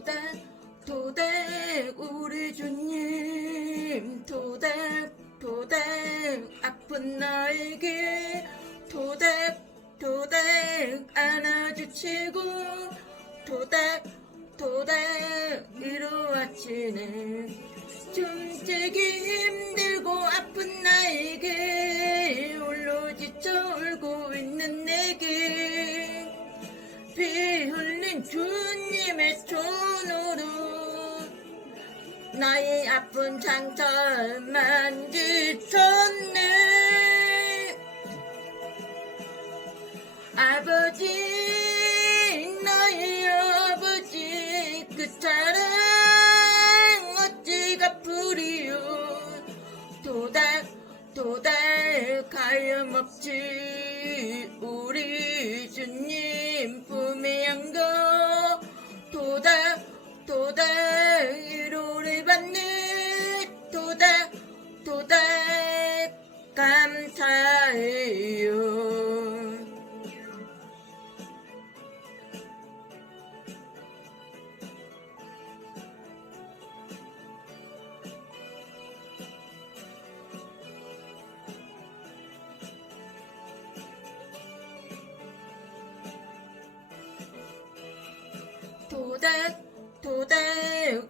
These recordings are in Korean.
도닥 도닥 우리 주님. 도닥 도닥 아픈 나에게. 도닥 도닥 안아주시고. 도닥 도닥 위로하시네 숨쉬기 힘들고 피 흘린 주님의 손으로 나의 아픈 상처 만지셨네. 아버지 너의 아버지 그 사랑 어찌 갚으리요? 도닥 도닥 가염없지 우리 주님 품에 안겨 도닥 위로를 받는 도닥 도닥 감사해요. 도닥 도닥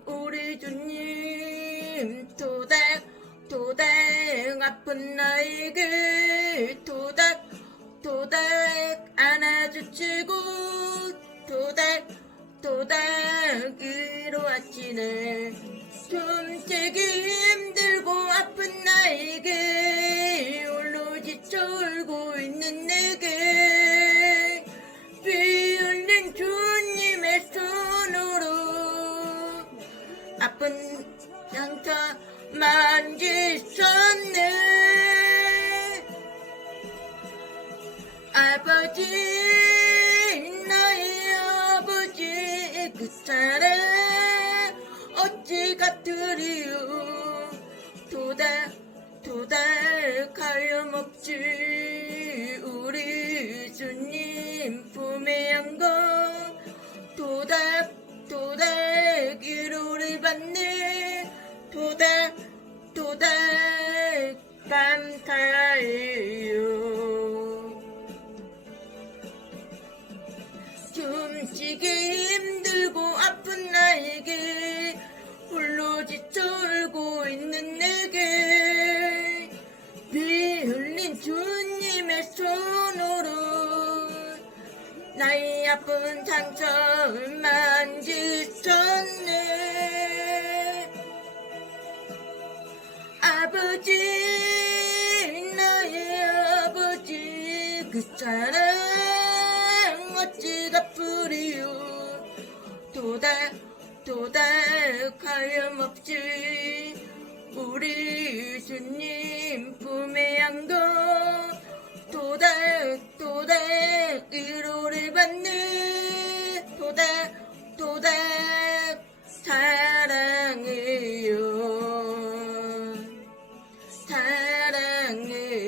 우리 주님. 도닥 도닥 아픈 나에게. 도닥 도닥 안아주시고. 도닥 도닥 위로하시네. 숨쉬기 힘들고 아픈 나에 그 사랑 어찌 같으리요 도닥 도닥 가염없지 우리 주님 품에 안고 도닥 도닥 위로를 받네. 도닥 도닥 감사해요 숨쉬기 나의 아픈 상처 만지셨네. 아버지 나의 아버지 그 사랑 어찌 갚으리요? 도닥 도닥 하염없이 우리 주님 품에 안고 도닥 도대 위로를 받는 도대 도대 사랑해요. 사랑해요